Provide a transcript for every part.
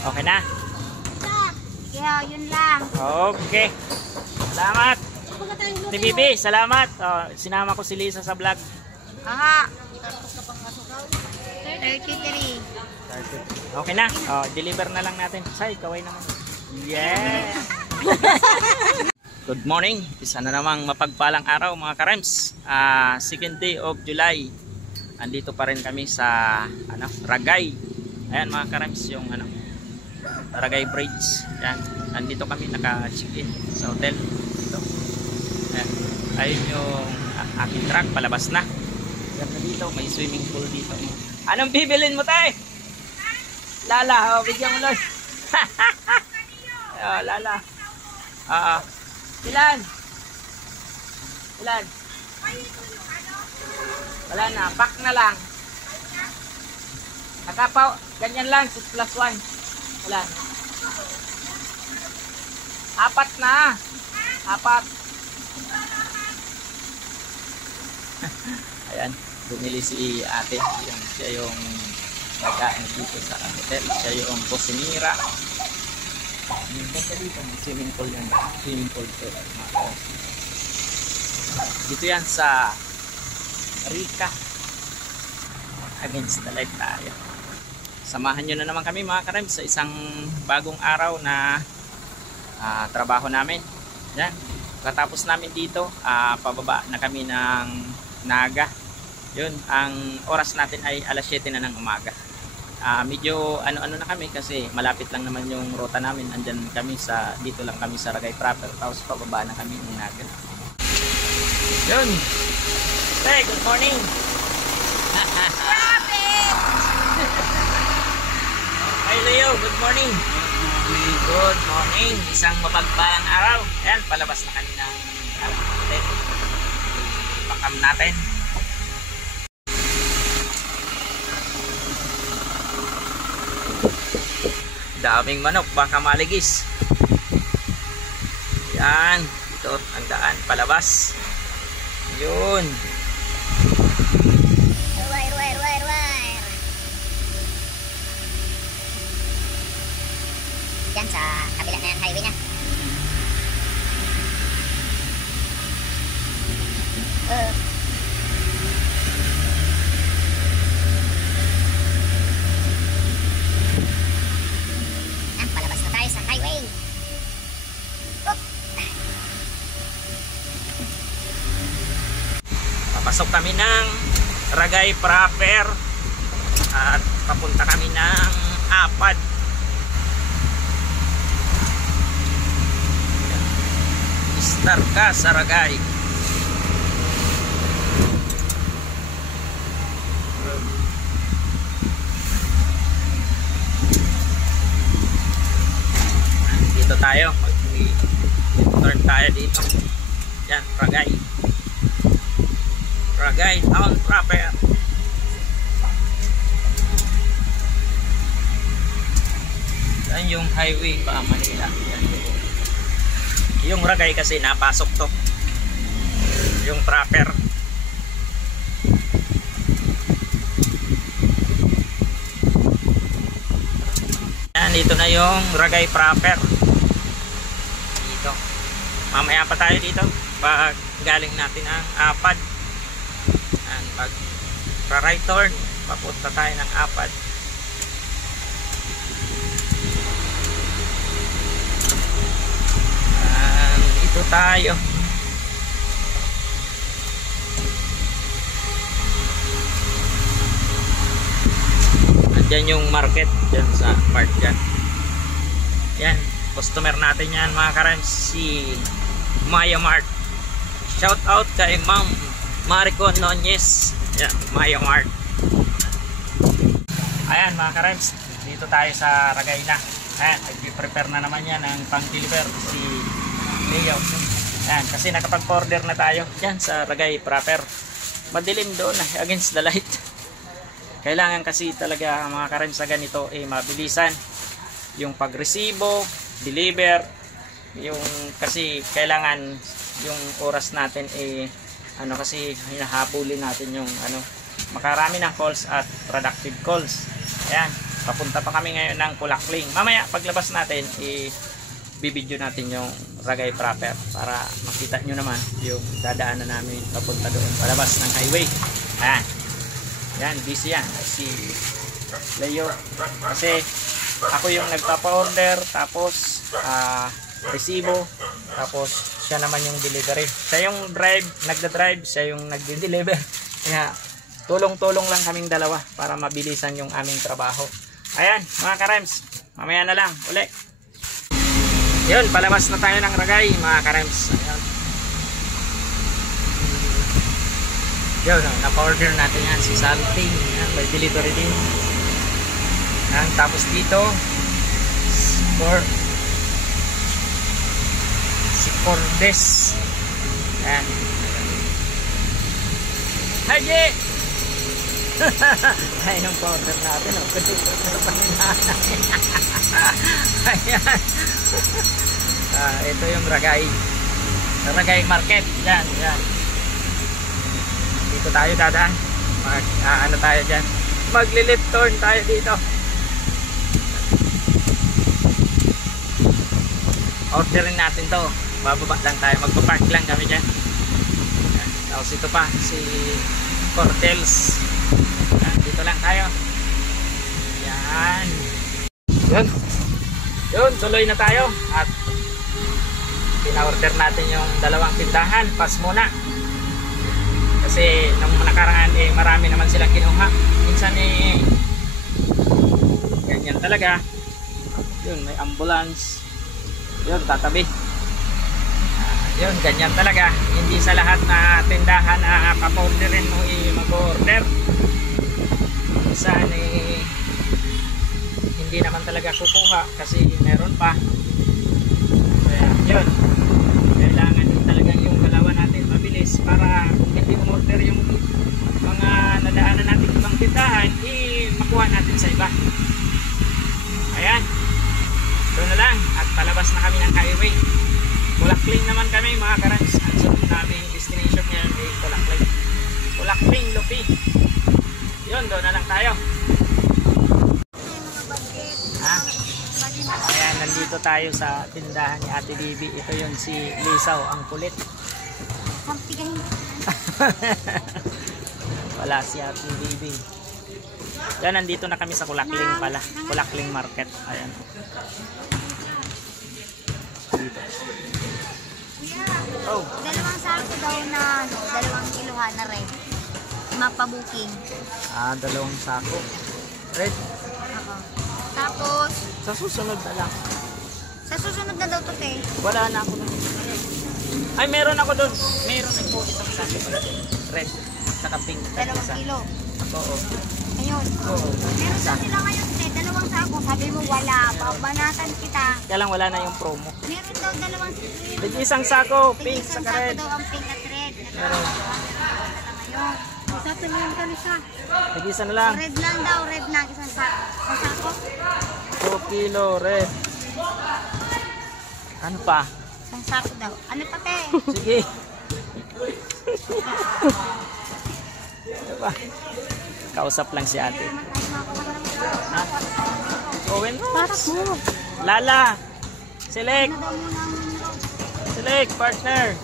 Okay na? Kaya yun lang. Okay. Salamat. Ni Bibi, salamat. Sinama ko si Lisa sa vlog. Aha. 33. Okay na. Deliver na lang natin. Say, kaway naman. Yes. Good morning. Isa na namang mapagpalang araw mga karems. Second day of July. Andito pa rin kami sa Ragay. Ayan mga karems, yung Ragay Bridge. Ayan. Andito kami naka-check-in sa hotel. Dito. Ayan. Ayun yung aking truck, palabas na. Ganda dito, may swimming pool dito. Anong bibilin mo tayo? Lala, bigyan mo lang. Lala. Ilan? Wala na, pack na lang. Nakapaw, ganyan lang, 6 plus 1. Wala. 4 na. 4. Ayan, bumili si ate. Siya yung nagkain dito sa hotel. Siya yung kusinira. Ganda dito, may swimming pool yan. Swimming pool to. Dito yan sa Rica. Against the light tayo. Samahan nyo na naman kami mga karems sa isang bagong araw na trabaho namin. Yan. Katapos namin dito, pababa na kami ng Naga. Yun, ang oras natin ay alas 7 na ng umaga. Medyo ano na kami kasi malapit lang naman yung ruta namin. Andyan kami dito lang kami sa Ragay proper. Tapos pababa na kami ng Naga. Yun. Hey, good morning. Hi Leo, good morning. Good morning. Isang mapagpalang araw. Ayan, palabas na kami ng hotel. Pakam natin. Daming manok, baka maligis. Yan, ito ang daan palabas. Yun. Diyan sa kabila na yan, highway na. Palabas na tayo sa highway. Papasok kami ng Ragay proper at papunta kami ng Apad. Star ka sa Ragay. Dito tayo, turn tayo dito. Yan, Ragay. Ragay town proper. Yan yung highway pa Manila. Yan. Yung Ragay kasi napasok to. Yung proper. Yan, dito na yung Ragay proper. Dito. Mamaya pa tayo dito pag galing natin ang Apad. Yan, pag right turn, papunta tayo ng Apad. Dito tayo. Andyan yung market dyan sa part dyan. Yan, customer natin yan mga karems, si Maya Mart. Shout out kay Ma'am Marico Nunez. Yan, Maya Mart. Ayan mga karems, dito tayo sa Ragay na. Ayan, nag-prepare na naman yan ng pang-deliver si Leo. Ayan, kasi nakapag-order na tayo dyan sa Ragay proper. Madilim doon against the light. Kailangan kasi talaga mga karems sa ganito mabilisan yung pagresibo, deliver, yung kasi kailangan yung oras natin kasi hinahabulin natin yung makarami ng calls at productive calls. Ayan, Papunta pa kami ngayon ng Kulakling. Mamaya paglabas natin, i-video natin yung Ragay proper para makita nyo naman yung dadaanan namin papunta doon palabas ng highway. Ayan. Yan, busy yan. Si Leo. Kasi ako yung nagpapa-order, tapos resibo, tapos siya naman yung delivery. Siya yung nagda-drive, siya yung nagde-deliver. Kaya tulong-tulong lang kaming dalawa para mabilisan yung aming trabaho. Ayan, mga ka-Rems, mamaya na lang uli. Yun, palabas na tayo ng Ragay, mga ka-Rems. Ayan. Yun, napa-order natin yan si Salting. Ayan, may delivery din. Ayan, tapos dito si Cordes. Ayan. Haji! Ayan yung powder natin. Ayan. Ito yung Ragay. Ragay Market. Yan, yan. Dito tayo dadaan. Ano tayo dyan? Magli-left turn tayo dito. Orderin natin to. Bababa lang tayo. Magpapark lang kami dyan. Tapos ito pa si Cortels. Dito lang tayo. Yan. Yun. Yun, tuloy na tayo. At pina-order natin yung dalawang tindahan. Pass muna. Kasi nung nakaraan marami naman silang kinuha. Minsan ganyan talaga. Yun, may ambulance. Yun, tatabi. Yun, ganyan talaga. Hindi sa lahat na tindahan na papa-orderin mo mag-order. Minsan hindi naman talaga kukuha kasi meron pa. Kaya yun, kailangan din talaga yung galawan natin mabilis para kung hindi umorder yung mga nadaanan natin ibang tindahan, makuha natin sa iba. Ayan, doon na lang at palabas na kami ng highway. Kulakling naman kami, mga ka-Rems. Ang sunod namin destination ngayon ay Kulakling. Kulakling, Lupi. Yun, doon na lang tayo. Ayan, nandito tayo sa tindahan ni Ate Bibi. Ito yun si Lisaw, ang kulit. Wala si Ate Bibi. Yan, nandito na kami sa Kulakling pala. Kulakling Market. Ayan. Dito. Oh. Dalawang sako daw na 2 kilohan na red. Mapabuking. Dalawang sako. Red. Oo. Tapos, Sa susunod na lang. sa susunod na daw to, te. Wala na ako doon. Ay, meron ako doon. Meron ako isang sako. Red. Saka pink. 2 kilo. Oo. Ayun. Oo. Meron daw sila ngayon, te. 2 sako. Sabi mo wala. Babanatan kita. Kaya lang wala na yung promo. Meron daw 2 kilo. Bigyan isang sako. Pink. Isang Saka sako red. daw ang pink at red. Meron. Ngayon. Isa tingin ka nisa. Bigyan isa na lang. Red lang daw. Red lang. Isang sako. 2 kilo red. Ano pa? Isang sako daw. Ano pa, te? Sige. Ano pa? Kausap lang si ate. Ha? Owen Ross. Lala. Select. Select, partner.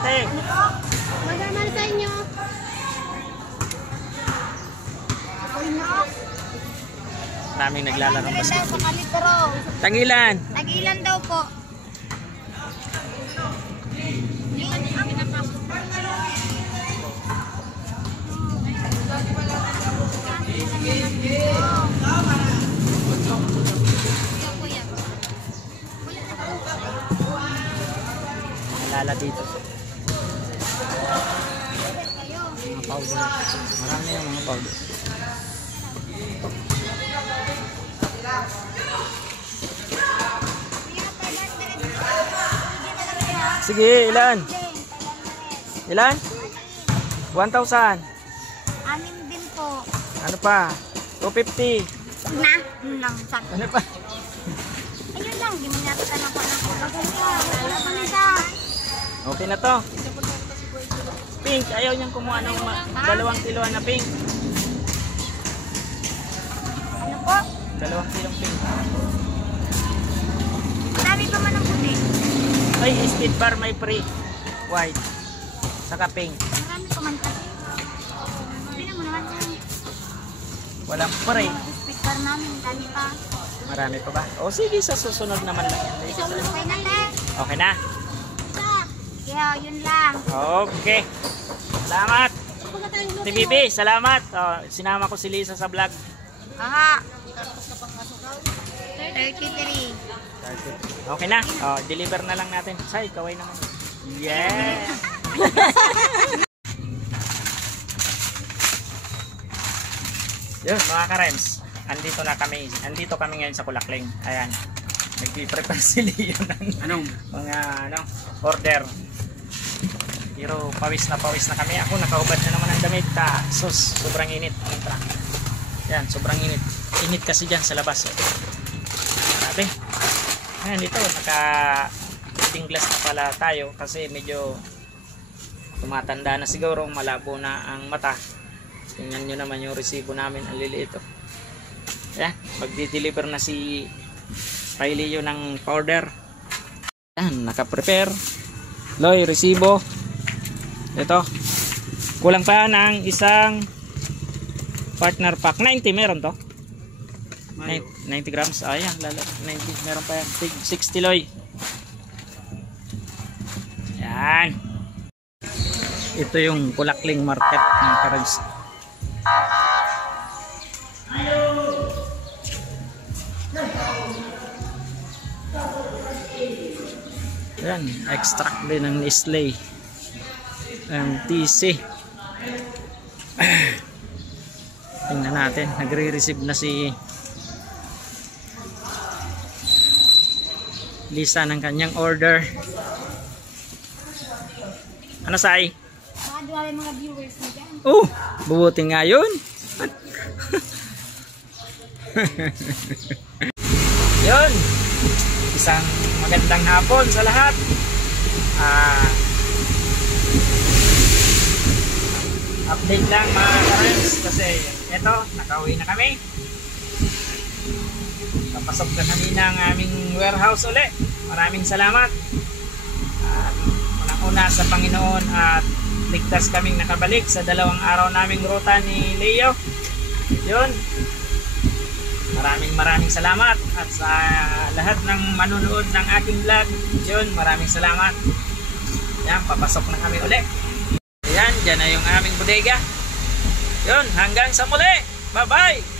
Ate. Magandang sa inyo. Maraming naglalarong Daw basketball. sa kalitro. Tangilan. Tag-ilan daw po. Lala dito. Mga powder. Marami yung mga powder. Sige, ilan? Ilan? 1,000. Anim din po. Ano pa? 250. Na? Yun lang. Sakto. Ano pa? Ayun lang. Di mo natin tanong ko lang. Wala pa nisa. Okay na to. Pink. Ayaw niyang kumuha ng 2 kilo na pink. 2 kilong pink. Madami pa man ang puti. Ay, speed bar may free. White. Saka pink. Marami pa man kasi. Tingnan mo naman yan. Walang free. Speed bar namin, dami pa. Marami pa ba? O sige, sa susunod naman lang yan. Okay na, te. Okay na? Kaya, yun lang. Okay. Salamat. TBB, salamat. Sinama ko si Lisa sa vlog. Aha. 33. Okay na. Deliver na lang natin. Say, kaway naman. Yeah. Yun, mga ka-Rems. Andito kami ngayon sa Kulakling. Ayan. Nagpi-prepare si Leo ng mga order. Pero pawis na kami. Ako nakahubad na naman ang damit. Sus, sobrang init. Yan, sobrang init. Init kasi dyan sa labas. Grabe. Ayan, ito. Naka-tinglas na pala tayo kasi medyo tumatanda na siguro. Malabo na ang mata. Tingnan nyo naman yung resibo namin. Ang liliit. Ayan, magdi-deliver na si Leo ng powder. Ayan, naka-prepare. Loy, resibo. Ito. Kulang pa ng isang partner pack. 90 meron to. 90 grams. Ayan, lalo. 90 meron pa yan. 60 Loy. Ayan. Ito yung Kulakling market ng Karens. Ayan, extract din ng Nestle. Ang TC. Tingnan natin, nagre-receive na si Lisa ng kanyang order. Ano say? Makadwala mga viewers mo dyan. Bubuti nga yun. Yun. Isang magandang hapon sa lahat. Update lang mga ka-Rems kasi eto, nakauwi na kami. Papasok na kami ng aming warehouse uli. Maraming salamat. Unang-una sa Panginoon at ligtas kaming nakabalik sa 2 araw naming ruta ni Leo. Yun. Maraming salamat at sa lahat ng manunood ng aking vlog. Yun, maraming salamat. Yan, papasok na kami uli. Yan, dyan na yung aming bodega. Yun, hanggang sa muli. Bye-bye!